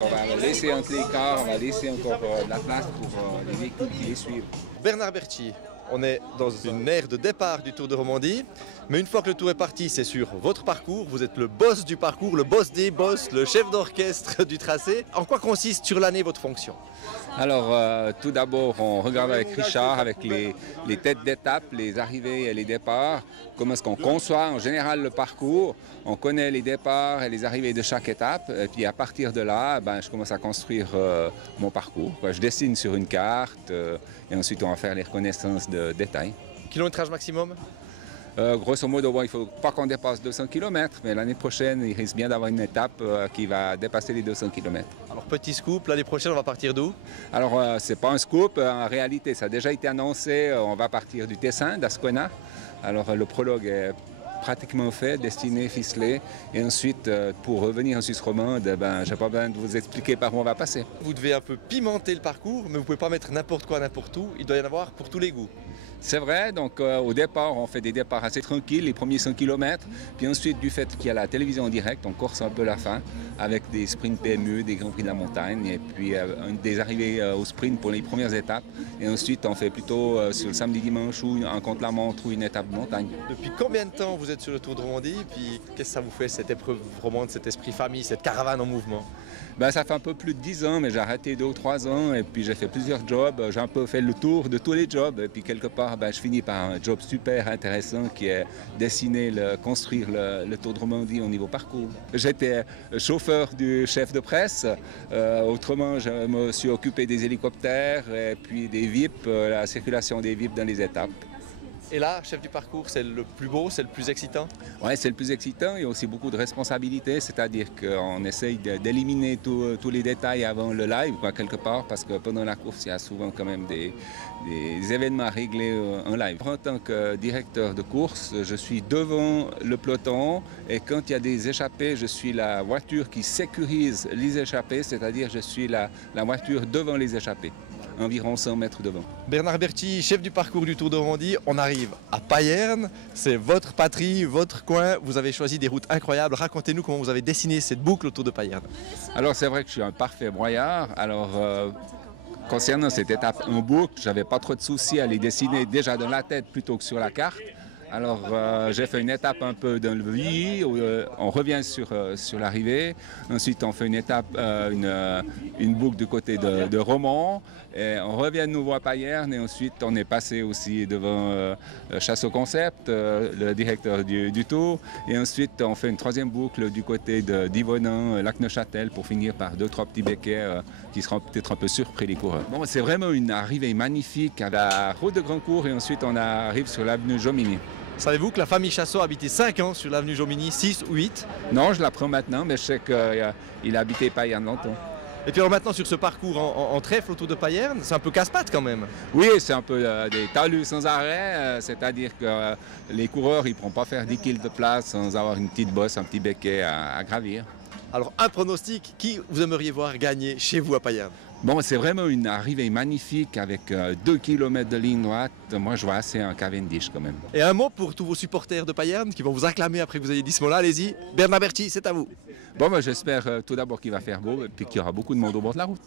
On va laisser entre les cars, on va laisser encore de la place pour les véhicules qui les suivent. Bernard Berthier, on est dans une aire de départ du Tour de Romandie, mais une fois que le tour est parti, c'est sur votre parcours, vous êtes le boss du parcours, le boss des boss, le chef d'orchestre du tracé. En quoi consiste sur l'année votre fonction? Alors tout d'abord, on regarde avec Richard, avec les têtes d'étape, les arrivées et les départs, comment est-ce qu'on conçoit en général le parcours. On connaît les départs et les arrivées de chaque étape, et puis à partir de là, je commence à construire mon parcours. Je dessine sur une carte, et ensuite on va faire les reconnaissances de détails. Kilométrage maximum? Grosso modo, il ne faut pas qu'on dépasse 200 km, mais l'année prochaine, il risque bien d'avoir une étape qui va dépasser les 200 km. Alors petit scoop, l'année prochaine on va partir d'où? Alors ce n'est pas un scoop, en réalité ça a déjà été annoncé, on va partir du Tessin, d'Ascona. Alors le prologue est pratiquement fait, destiné, ficelé, et ensuite pour revenir en Suisse romande, je n'ai pas besoin de vous expliquer par où on va passer. Vous devez un peu pimenter le parcours, mais vous ne pouvez pas mettre n'importe quoi n'importe où, il doit y en avoir pour tous les goûts. C'est vrai, donc au départ on fait des départs assez tranquilles, les premiers 100 km, puis ensuite du fait qu'il y a la télévision en direct, on corse un peu la fin avec des sprints PME, des Grands Prix de la montagne, et puis des arrivées au sprint pour les premières étapes, et ensuite on fait plutôt sur le samedi-dimanche ou un contre-la-montre ou une étape de montagne. Depuis combien de temps vous êtes sur le Tour de Romandie, puis qu'est-ce que ça vous fait cette épreuve romande, cet esprit famille, cette caravane en mouvement? Ça fait un peu plus de 10 ans, mais j'ai arrêté 2 ou 3 ans et puis j'ai fait plusieurs jobs. J'ai un peu fait le tour de tous les jobs et puis quelque part, je finis par un job super intéressant qui est dessiner, construire le Tour de Romandie au niveau parcours. J'étais chauffeur du chef de presse. Autrement, je me suis occupé des hélicoptères et puis des VIP, la circulation des VIP dans les étapes. Et là, chef du parcours, c'est le plus beau, c'est le plus excitant? Oui, c'est le plus excitant. Il y a aussi beaucoup de responsabilités, c'est-à-dire qu'on essaye d'éliminer tous les détails avant le live, quelque part, parce que pendant la course, il y a souvent quand même des événements à régler en live. En tant que directeur de course, je suis devant le peloton et quand il y a des échappées, je suis la voiture qui sécurise les échappées, c'est-à-dire je suis la voiture devant les échappées, environ 100 mètres devant. Bernard Berthier, chef du parcours du Tour de Romandie, on arrive à Payerne, c'est votre patrie, votre coin, vous avez choisi des routes incroyables. Racontez-nous comment vous avez dessiné cette boucle autour de Payerne. Alors c'est vrai que je suis un parfait broyard. Alors concernant cette étape en boucle, j'avais pas trop de soucis à les dessiner déjà dans la tête plutôt que sur la carte. Alors j'ai fait une étape un peu dans le V, on revient sur l'arrivée, ensuite on fait une étape, une boucle du côté de Romans, et on revient de nouveau à Payerne et ensuite on est passé aussi devant Chasse au Concept, le directeur du Tour, et ensuite on fait une troisième boucle du côté d'Yvonan, Lac-Neuchâtel pour finir par 2-3 petits béquets qui seront peut-être un peu surpris les coureurs. Bon, c'est vraiment une arrivée magnifique à la route de Grandcourt et ensuite on arrive sur l'avenue Jomini. Savez-vous que la famille Chassot a habité 5 ans sur l'avenue Jomini, 6 ou 8? Non, je l'apprends maintenant, mais je sais qu'il a habité Payerne longtemps. Et puis alors maintenant sur ce parcours en trèfle autour de Payerne, c'est un peu casse-pattes quand même. Oui, c'est un peu des talus sans arrêt, c'est-à-dire que les coureurs ils ne pourront pas faire 10 km de place sans avoir une petite bosse, un petit béquet à gravir. Alors un pronostic, qui vous aimeriez voir gagner chez vous à Payerne? Bon, c'est vraiment une arrivée magnifique avec 2 km de ligne droite. Moi, je vois assez un Cavendish quand même. Et un mot pour tous vos supporters de Payerne qui vont vous acclamer après que vous ayez dit ce mot-là. Allez-y, Bernard Berthier, c'est à vous. Bon, j'espère tout d'abord qu'il va faire beau et puis qu'il y aura beaucoup de monde au bord de la route.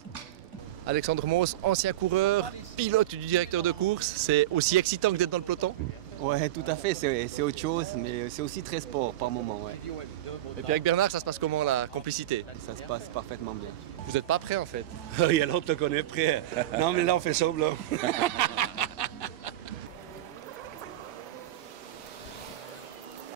Alexandre Moos, ancien coureur, pilote du directeur de course, c'est aussi excitant que d'être dans le peloton? Ouais, tout à fait, c'est autre chose, mais c'est aussi très sport par moment. Ouais. Et puis avec Bernard, ça se passe comment la complicité? Ça se passe parfaitement bien. Vous n'êtes pas prêt en fait? Il y a l'autre qu'on est prêt. Non mais là on fait ça là.